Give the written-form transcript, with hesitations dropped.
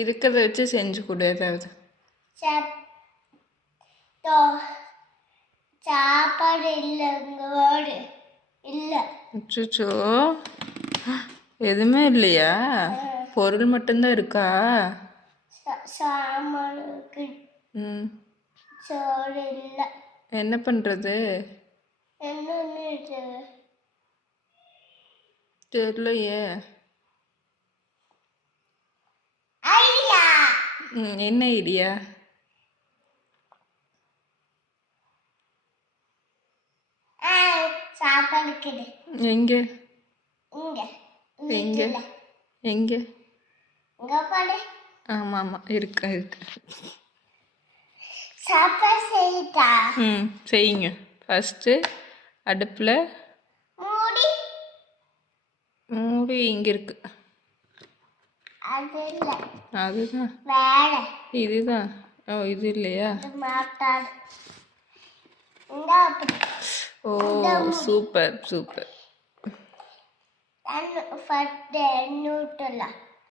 இருக்கிறத வச்சு செஞ்சு கொடு ஏதாவது. சாப்பாடு இல்லைங்க இல்லை. அச்சோ, எதுவுமே இல்லையா? பொருள் மட்டும்தான் இருக்கா? சாமானுக்கு சோறு இல்லை. என்ன பண்ணுறது? என்னன்னு தெரியலையே. ஐடியா. என்ன ஐடியா? சாப்பாடு எங்க இங்க எங்க எங்க? இங்க பாரு. ஆமாம் ஆமாம், இருக்கு இருக்கு. சாப்பாடு செய்தா? செய்யுங்க. ஃபஸ்ட்டு அடுப்பில் மூடி மூடி இங்கே இருக்கு. அது இல்லை, அதுதான் வேற இதுதான். ஓ, இது இல்லையா? மாட்டாது. ஓ, சூப்பர் சூப்பர். எண்ணூட்டலாம்.